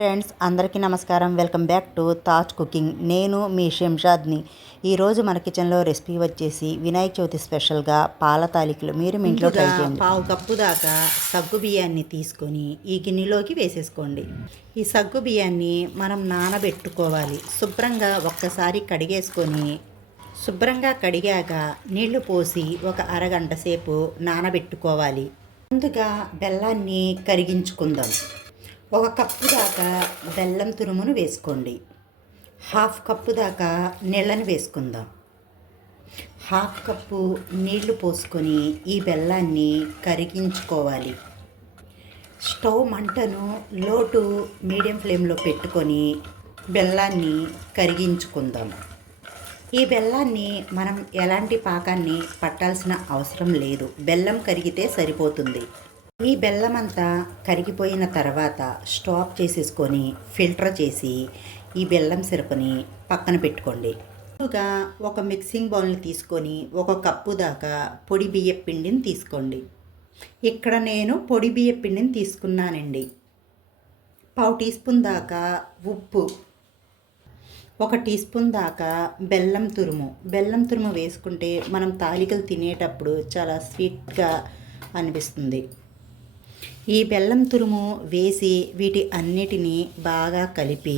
Friends అందరికీ నమస్కారం. Welcome back to Taj cooking. నేను మీ శంషాద్ని. ఈరోజు మన కిచెన్లో రెసిపీ వచ్చేసి వినాయక చవితి స్పెషల్గా పాల తాలికలు. మీరు మీ ఇంట్లో ట్రై చేయండి. పావు కప్పు దాకా సగ్గు బియ్యాన్ని తీసుకొని ఈ గిన్నెలోకి వేసేసుకోండి. ఈ సగ్గు బియ్యాన్ని మనం నానబెట్టుకోవాలి. శుభ్రంగా ఒక్కసారి కడిగేసుకొని శుభ్రంగా కడిగాక నీళ్లు పోసి ఒక అరగంట సేపు నానబెట్టుకోవాలి. ముందుగా బెల్లాన్ని కరిగించుకుందాం. ఒక కప్పు దాకా బెల్లం తురుమును వేసుకోండి. హాఫ్ కప్పు దాకా నీళ్ళని వేసుకుందాం. హాఫ్ కప్పు నీళ్లు పోసుకొని ఈ బెల్లాన్ని కరిగించుకోవాలి. స్టవ్ మంటను లో టు మీడియం ఫ్లేమ్లో పెట్టుకొని బెల్లాన్ని కరిగించుకుందాం. ఈ బెల్లాన్ని మనం ఎలాంటి పాకాన్ని పట్టాల్సిన అవసరం లేదు. బెల్లం కరిగితే సరిపోతుంది. ఈ బెల్లం అంతా కరిగిపోయిన తర్వాత స్టాప్ చేసేసుకొని ఫిల్టర్ చేసి ఈ బెల్లం సిరపుని పక్కన పెట్టుకోండి. ముందుగా ఒక మిక్సింగ్ బౌల్ని తీసుకొని ఒక కప్పు దాకా పొడి బియ్య పిండిని తీసుకోండి. ఇక్కడ నేను పొడి బియ్య పిండిని తీసుకున్నానండి. పావు టీ స్పూన్ దాకా ఉప్పు, ఒక టీ స్పూన్ దాకా బెల్లం తురుము వేసుకుంటే మనం తాలికలు తినేటప్పుడు చాలా స్వీట్గా అనిపిస్తుంది. ఈ బెల్లం తురుము వేసి వీటి అన్నిటినీ బాగా కలిపి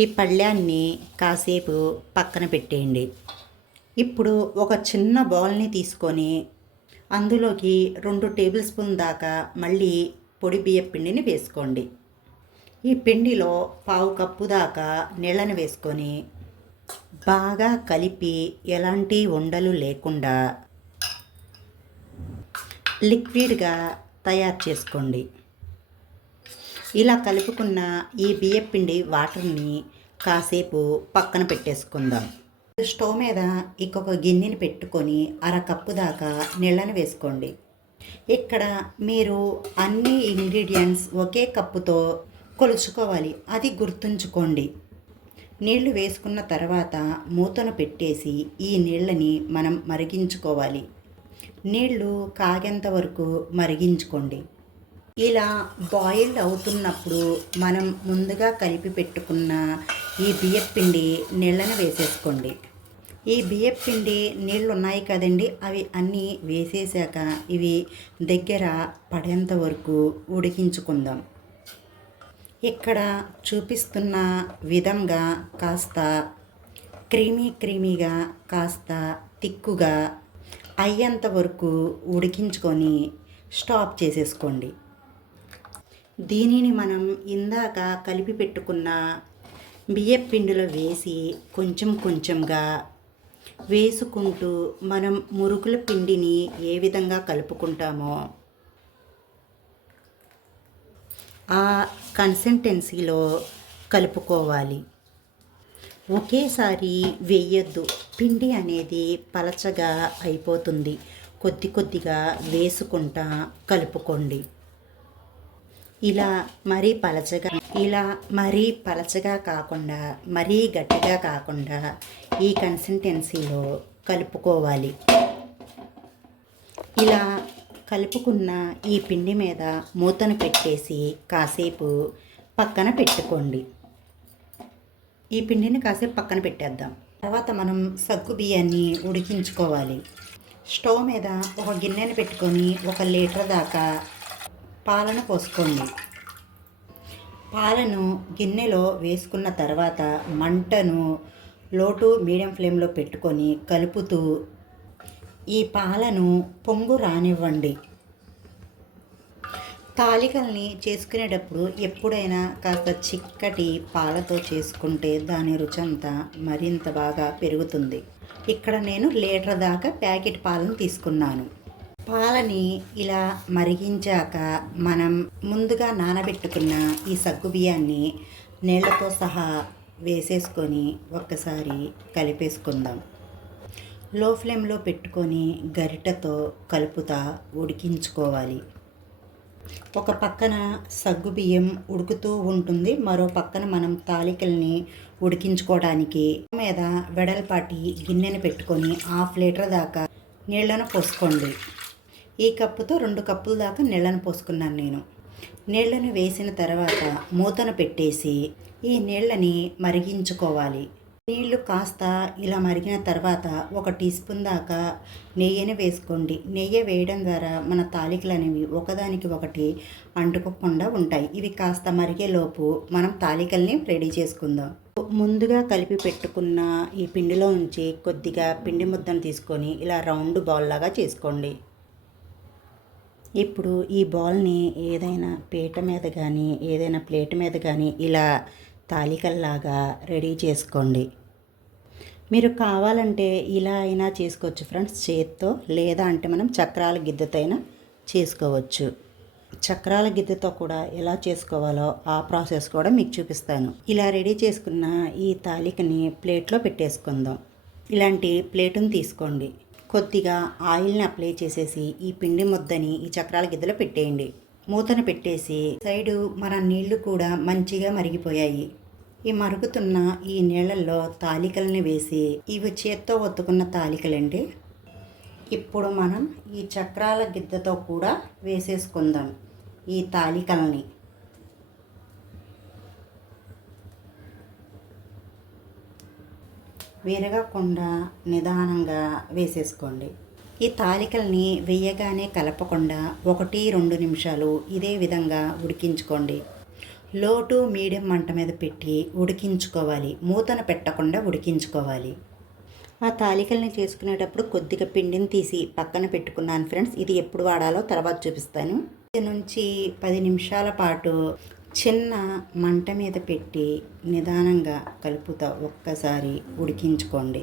ఈ పళ్ళాన్ని కాసేపు పక్కన పెట్టేయండి. ఇప్పుడు ఒక చిన్న బౌల్ని తీసుకొని అందులోకి 2 టేబుల్ స్పూన్ దాకా మళ్ళీ పొడి బియ్య పిండిని వేసుకోండి. ఈ పిండిలో పావు కప్పు దాకా నీళ్ళని వేసుకొని బాగా కలిపి ఎలాంటి ఉండలు లేకుండా లిక్విడ్గా తయారు చేసుకోండి. ఇలా కలుపుకున్న ఈ బియ్యపిండి వాటర్ని కాసేపు పక్కన పెట్టేసుకుందాం. స్టవ్ మీద ఇంకొక గిన్నెని పెట్టుకొని అరకప్పు దాకా నీళ్ళని వేసుకోండి. ఇక్కడ మీరు అన్ని ఇంగ్రీడియంట్స్ ఒకే కప్పుతో కొలుచుకోవాలి, అది గుర్తుంచుకోండి. నీళ్లు వేసుకున్న తర్వాత మూతను పెట్టేసి ఈ నీళ్ళని మనం మరిగించుకోవాలి. నీళ్లు కాగేంత వరకు మరిగించుకోండి. ఇలా బాయిల్డ్ అవుతున్నప్పుడు మనం ముందుగా కలిపి పెట్టుకున్న ఈ బియ్యపిండి నీళ్ళని వేసేసుకోండి. ఈ బియ్యపిండి నీళ్ళు ఉన్నాయి కదండి, అవి అన్నీ వేసేసాక ఇవి దగ్గర పడేంత వరకు ఉడికించుకుందాం. ఇక్కడ చూపిస్తున్న విధంగా కాస్త క్రీమీగా కాస్త తిక్కుగా అయ్యేంత వరకు ఉడికించుకొని స్టాప్ చేసేసుకోండి. దీనిని మనం ఇందాక కలిపి పెట్టుకున్న బియ్యపిండిలో వేసి కొంచెంగా వేసుకుంటూ మనం మురుకుల పిండిని ఏ విధంగా కలుపుకుంటామో ఆ కన్సిస్టెన్సీలో కలుపుకోవాలి. ఒకేసారి వేయొద్దు, పిండి అనేది పలచగా అయిపోతుంది. కొద్దిగా వేసుకుంటా కలుపుకోండి. ఇలా మరీ పలచగా కాకుండా మరీ గట్టిగా కాకుండా ఈ కన్సిస్టెన్సీలో కలుపుకోవాలి. ఇలా కలుపుకున్న ఈ పిండి మీద మూతను పెట్టేసి కాసేపు పక్కన పెట్టుకోండి. ఈ పిండిని కాసేపు పక్కన పెట్టేద్దాం. తర్వాత మనం సగ్గు బియ్యాన్ని ఉడికించుకోవాలి. స్టవ్ మీద ఒక గిన్నెని పెట్టుకొని 1 లీటర్ దాకా పాలను పోసుకోండి. పాలను గిన్నెలో వేసుకున్న తర్వాత మంటను లో టు మీడియం ఫ్లేమ్లో పెట్టుకొని కలుపుతూ ఈ పాలను పొంగు రానివ్వండి. తాలికల్ని చేసుకునేటప్పుడు ఎప్పుడైనా కాస్త చిక్కటి పాలతో చేసుకుంటే దాని రుచి అంతా మరింత బాగా పెరుగుతుంది. ఇక్కడ నేను లీటర్ దాకా ప్యాకెట్ పాలను తీసుకున్నాను. పాలని ఇలా మరిగించాక మనం ముందుగా నానబెట్టుకున్న ఈ సగ్గు బియ్యాన్ని నీళ్లతో సహా వేసేసుకొని ఒక్కసారి కలిపేసుకుందాం. లో ఫ్లేమ్లో పెట్టుకొని గరిటెతో కలుపుతా ఉడికించుకోవాలి. ఒక పక్కన సగ్గు బియ్యం ఉడుకుతూ ఉంటుంది, మరో పక్కన మనం తాలికల్ని ఉడికించుకోవడానికి మీద వెడల్పాటి గిన్నెని పెట్టుకొని 1/2 లీటర్ దాకా నీళ్లను పోసుకోండి. ఈ కప్పుతో 2 కప్పుల దాకా నీళ్ళను పోసుకున్నాను నేను. నీళ్లను వేసిన తర్వాత మూతను పెట్టేసి ఈ నీళ్ళని మరిగించుకోవాలి. నీళ్లు కాస్త ఇలా మరిగిన తర్వాత 1 టీ స్పూన్ దాకా నెయ్యిని వేసుకోండి. నెయ్యి వేయడం ద్వారా మన తాలికలు అనేవి ఒకదానికి ఒకటి అంటుకోకుండా ఉంటాయి. ఇవి కాస్త మరిగేలోపు మనం తాలికల్ని రెడీ చేసుకుందాం. ముందుగా కలిపి పెట్టుకున్న ఈ పిండిలో నుంచి కొద్దిగా పిండి ముద్దను తీసుకొని ఇలా రౌండ్ బాల్ లాగా చేసుకోండి. ఇప్పుడు ఈ బాల్ని ఏదైనా పీట మీద కానీ ఏదైనా ప్లేట్ మీద కానీ ఇలా తాలికల్లాగా రెడీ చేసుకోండి. మీరు కావాలంటే ఇలా అయినా చేసుకోవచ్చు ఫ్రెండ్స్, చేత్తో, లేదా అంటే మనం చక్రాల గిద్దెతో అయినా చేసుకోవచ్చు. చక్రాల గిద్దెతో కూడా ఎలా చేసుకోవాలో ఆ ప్రాసెస్ కూడా మీకు చూపిస్తాను. ఇలా రెడీ చేసుకున్న ఈ తాలికని ప్లేట్లో పెట్టేసుకుందాం. ఇలాంటి ప్లేటును తీసుకోండి. కొద్దిగా ఆయిల్ని అప్లై చేసేసి ఈ పిండి ముద్దని ఈ చక్రాల గిద్దెలో పెట్టేయండి. మూతను పెట్టేసి సైడు మన నీళ్లు కూడా మంచిగా మరిగిపోయాయి. ఈ మరుగుతున్న ఈ నీళ్ళల్లో తాలికల్ని వేసి, ఇవి చేత్తో ఒత్తుకున్న తాలికలండి. ఇప్పుడు మనం ఈ చక్రాల గిద్దతో కూడా వేసేసుకుందాం ఈ తాలికల్ని. విరగకుండా నిదానంగా వేసేసుకోండి. ఈ తాలికల్ని వేయగానే కలపకుండా 1-2 నిమిషాలు ఇదే విధంగా ఉడికించుకోండి. లో టు మీడియం మంట మీద పెట్టి ఉడికించుకోవాలి. మూతను పెట్టకుండా ఉడికించుకోవాలి. ఆ తాలికల్ని చేసుకునేటప్పుడు కొద్దిగా పిండిని తీసి పక్కన పెట్టుకున్నాను ఫ్రెండ్స్. ఇది ఎప్పుడు వాడాలో తర్వాత చూపిస్తాను. 5 నుంచి 10 నిమిషాల పాటు చిన్న మంట మీద పెట్టి నిదానంగా కలుపుతా ఒక్కసారి ఉడికించుకోండి.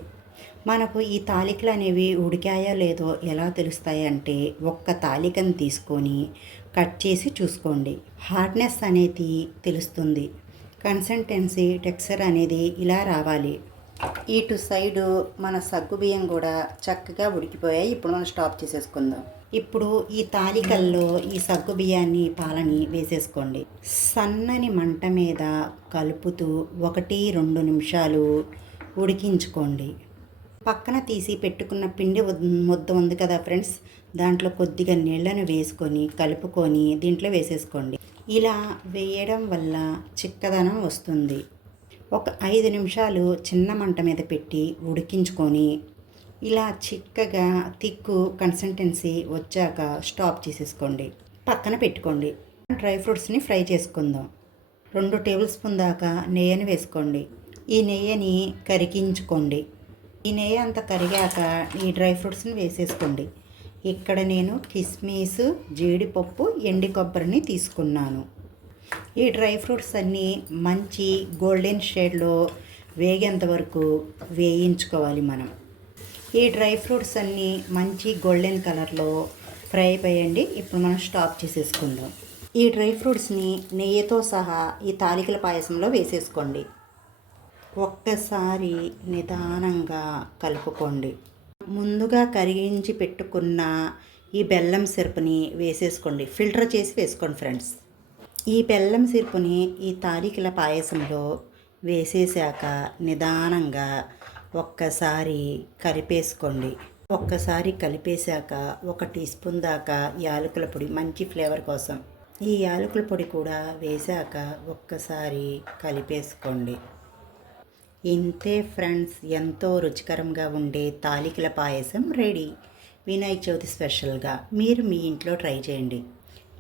మనకు ఈ తాలికలు అనేవి ఉడికాయో లేదో ఎలా తెలుస్తాయి అంటే, ఒక్క తాలికను తీసుకొని కట్ చేసి చూసుకోండి. హార్డ్నెస్ అనేది తెలుస్తుంది. కన్సిస్టెన్సీ టెక్స్చర్ అనేది ఇలా రావాలి. ఇటు సైడు మన సగ్గుబియ్యం కూడా చక్కగా ఉడికిపోయాయి. ఇప్పుడు మనం స్టాప్ చేసేసుకుందాం. ఇప్పుడు ఈ తాలికల్లో ఈ సగ్గుబియ్యాన్ని పాలని వేసేసుకోండి. సన్నని మంట మీద కలుపుతూ 1-2 నిమిషాలు ఉడికించుకోండి. పక్కన తీసి పెట్టుకున్న పిండి ముద్ద ఉంది కదా ఫ్రెండ్స్, దాంట్లో కొద్దిగా నీళ్ళను వేసుకొని కలుపుకొని దీంట్లో వేసేసుకోండి. ఇలా వేయడం వల్ల చిక్కదనం వస్తుంది. ఒక 5 నిమిషాలు చిన్న మంట మీద పెట్టి ఉడికించుకొని ఇలా చిక్కగా తిక్కు కన్సిస్టెన్సీ వచ్చాక స్టాప్ చేసేసుకోండి. పక్కన పెట్టుకోండి. డ్రై ఫ్రూట్స్ని ఫ్రై చేసుకుందాం. 2 టేబుల్ స్పూన్ దాకా నెయ్యిని వేసుకోండి. ఈ నెయ్యిని కరిగించుకోండి. ఈ నెయ్యి అంతా కరిగాక ఈ డ్రై ఫ్రూట్స్ని వేసేసుకోండి. ఇక్కడ నేను కిస్మిస్, జీడిపప్పు, ఎండి కొబ్బరిని తీసుకున్నాను. ఈ డ్రై ఫ్రూట్స్ అన్నీ మంచి గోల్డెన్ షేడ్లో వేగేంత వరకు వేయించుకోవాలి మనం. ఈ డ్రై ఫ్రూట్స్ అన్నీ మంచి గోల్డెన్ కలర్లో ఫ్రై అయిపోయండి. ఇప్పుడు మనం స్టాప్ చేసేసుకుందాం. ఈ డ్రై ఫ్రూట్స్ని నెయ్యితో సహా ఈ తాలికల పాయసంలో వేసేసుకోండి. ఒక్కసారి నిదానంగా కలుపుకోండి. ముందుగా కరిగించి పెట్టుకున్న ఈ బెల్లం సిరపుని వేసేసుకోండి. ఫిల్టర్ చేసి వేసుకోండి ఫ్రెండ్స్. ఈ బెల్లం సిరపుని ఈ తాలికల పాయసంలో వేసేసాక నిదానంగా ఒక్కసారి కలిపేసుకోండి. ఒక్కసారి కలిపేశాక 1 టీ స్పూన్ దాకా యాలకుల పొడి మంచి ఫ్లేవర్ కోసం. ఈ యాలకుల పొడి కూడా వేశాక ఒక్కసారి కలిపేసుకోండి. ఇంతే ఫ్రెండ్స్, ఎంతో రుచికరంగా ఉండే తాలికల పాయసం రెడీ. వినాయక చవితి స్పెషల్గా మీరు మీ ఇంట్లో ట్రై చేయండి.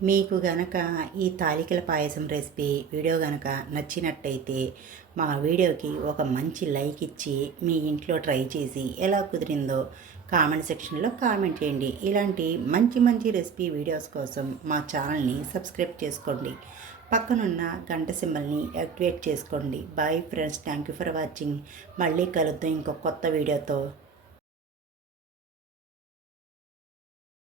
మీకు గనక ఈ తాలికల పాయసం రెసిపీ వీడియో గనక నచ్చినట్టయితే మా వీడియోకి ఒక మంచి లైక్ ఇచ్చి మీ ఇంట్లో ట్రై చేసి ఎలా కుదిరిందో కామెంట్ సెక్షన్లో కామెంట్ చేయండి. ఇలాంటి మంచి మంచి రెసిపీ వీడియోస్ కోసం మా ఛానల్ని సబ్స్క్రైబ్ చేసుకోండి. పక్కనున్న గంట సింబల్ని యాక్టివేట్ చేసుకోండి. Bye friends, thank you for watching. మళ్ళీ కలుద్దాం ఇంకొక కొత్త వీడియోతో.